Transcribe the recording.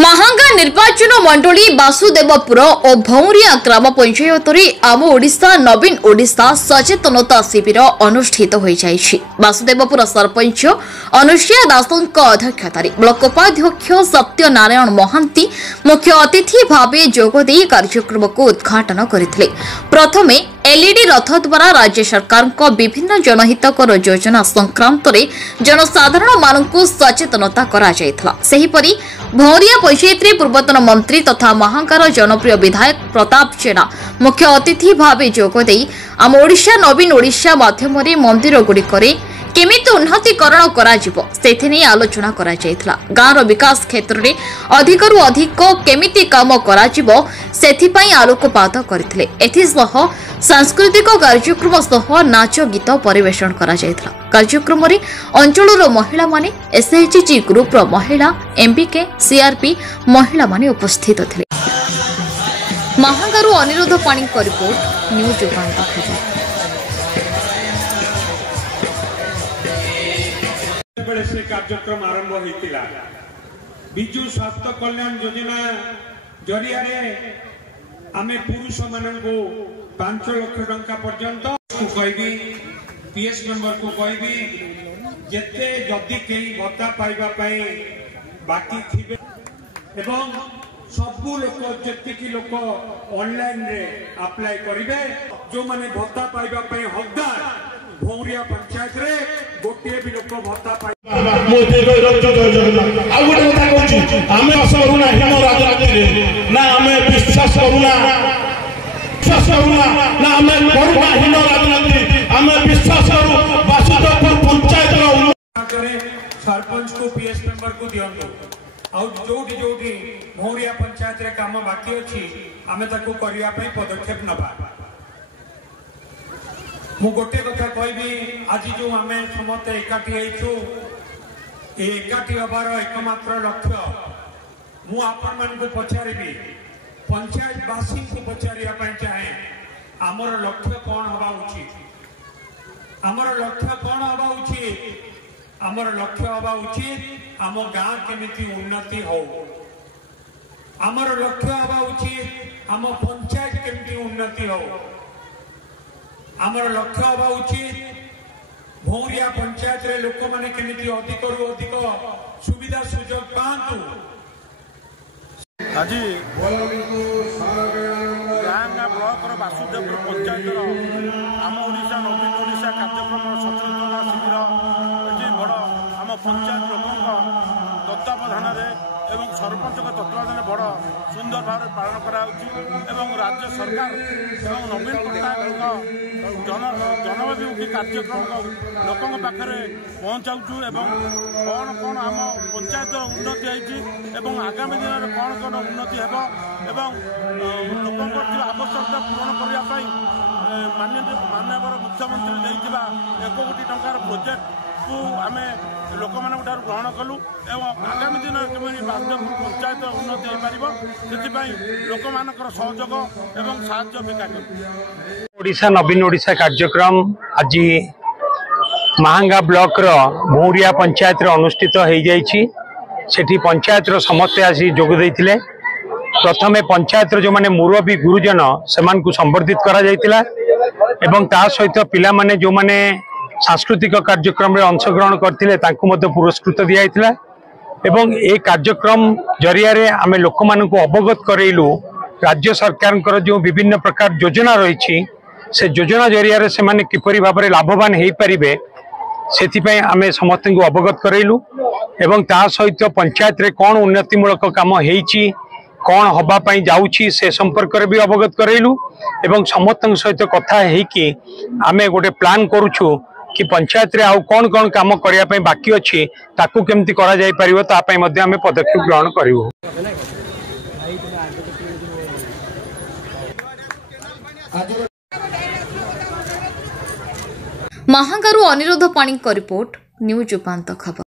महांगा निर्वाचन मंडली बासुदेवपुर और भौरिया ग्राम पंचायत आम ओडिशा नवीन ओडिशा सचेतनता शिविर अनुष्ठित हो जाइछि। बासुदेवपुर सरपंच अनुसुया दासों अध्यक्षतार ब्लॉक उपाध्यक्ष सत्यनारायण महांती मुख्य अतिथि भावे जोगदे कार्यक्रम को उद्घाटन करथिले। प्रथमे एलईडी रथ द्वारा राज्य सरकार विभिन्न जनहितकर योजना संक्रांत जनसाधारण मानू सचेतनता करा जायथिला। सेहिपरि भौरिया पंचायत पूर्वतन मंत्री तथा महांगार जनप्रिय विधायक प्रताप जेना मुख्य अतिथि भावे जोगदे आम ओडिशा नवीन ओडिशा माध्यम मंदिर गुड़िकरे केमिति उन्नतीकरण करा आलोचना करा जायथिला। गाँवर विकास क्षेत्र में अधिकरु अधिक केमिति काम करा सेथिपाई आलोकपात करथिले। एथिसह सांस्कृतिक कार्यक्रम सह नाच गीत परिवेषण करा जायथिला। कार्यक्रम में अंचल महिला माने एसएचजी ग्रुप महिला एमबीके सीआरपी महिला माने उपस्थित थे। महांगारू अनिरुद्ध पाणी को रिपोर्ट न्यूज से कार्यक्रम आरंभ होइतिला। बिजु स्वास्थ्य कल्याण योजना जरिया आमे पुरुष माननको 5 लाख टंका पर्यंत कहबी पीएस मेंबर को कहबी जेते जदि केही भत्ता पाइबा पई बाकी थिबे एवं सबु लोक जेतिकी लोक ऑनलाइन रे अप्लाई करिवे जो माने भत्ता पाइबा पई हकदार भौरिया पंचायत रे गोटे भी लोक भत्ता पाइ मोते रक्त जगन्नाथ आ गोटे कथा कहूची आमे असरुना हिम राजनीति रे ना आमे विश्वास करूना ना आमे करूना हिम राजनीति आमे विश्वास करू बासुदेवपुर पंचायत रो करे सरपंच को पीएस मेंबर को दियंतो आ जोडी जोडी भौरिया पंचायत रे काम बाकी अछि आमे ताको करिया पई पदक्षेप नबा। मु गोटे कथा कहबी आज जो आमे समस्त एकाठी हेछु एकाठी हबार एकमात्र लक्ष्य मु आपण मान को पचारिबी पंचायत वासी को पचारिया पई चाहे हमर लक्ष्य कोन हबा उचित हमर लक्ष्य कोन हबा उचित हमर लक्ष्य हबा उचित हम गां केमिति उन्नति हो हमर लक्ष्य हबा उचित हम पंचायत केमिति उन्नति हो हमर लक्ष्य हबा उचित भौरिया पंचायत रे लोक माने केमिति अधिक रु अधिक सुविधा सुयोग पांतु। आज गाँगा ब्लॉक बासुदेवपुर पंचायत आम ओडिशा नवीन ओडिशा कार्यक्रम सचेतनता शिविर ये बड़ आम पंचायत लोक तत्वावधान एवं सरपंच तत्वावधान बड़ सुंदर भाव पालन करा राज्य सरकार एवं नवीन पट्टनायक जनभिमुखी कार्यक्रम लोकों पाखे पहुँचाऊँ कौन कौन आम पंचायत उन्नति होती आगामी दिन में कौन कौन उन्नति हो लोकों आवश्यकता पूरण करने माननीय मुख्यमंत्री देइथिबा 1 कोटी टंकार प्रोजेक्ट को आम लोक ग्रहण कलु एवं आगामी दिन केवल बासुदेवपुर पंचायत उन्नति हो पार से लोक मानकर सहयोग एवं साहाय्य बेका कलु। ओडिशा नवीन ओडिशा कार्यक्रम आज महांगा ब्लॉक भौरिया पंचायत अनुष्ठित हो जाइछि। सेठी पंचायत समस्ते आसी जोग देइथिले। प्रथमे पंचायत जो माने मुरबी गुरुजन से संबर्धित करा जाइतिला एवं ता सहित पिला माने जो माने सांस्कृतिक कार्यक्रम रे अंशग्रहण करथिले तांको मध्ये पुरस्कृत दिया जाइतिला एवं ए कार्यक्रम जरिया रे आमे लोक मानकु अवगत करैलु राज्य सरकार जो विभिन्न प्रकार योजना रही से योजना जरिया रे से माने किपरि भाबरे लाभवान हेई परिबे सेथिपई आमे समस्त को अवगत करैलु एवं ता सहित पंचायत रे कोन उन्नतिमूलक काम हेइची कौन हवा पाई जाउची से संपर्क भी अवगत करैलु एवं समस्त सहित कथा है कि आमे गोटे प्लान करूछु कि पंचायत रे आउ कौन कौन काम करिया पई बाकी अछि ताकू केमती करा जाय परिबो ता पई मध्ये आमे पदक्षेप ग्रहण करिवो। महांगारू अनिरुद्ध पाणी को रिपोर्ट न्यूज खबर।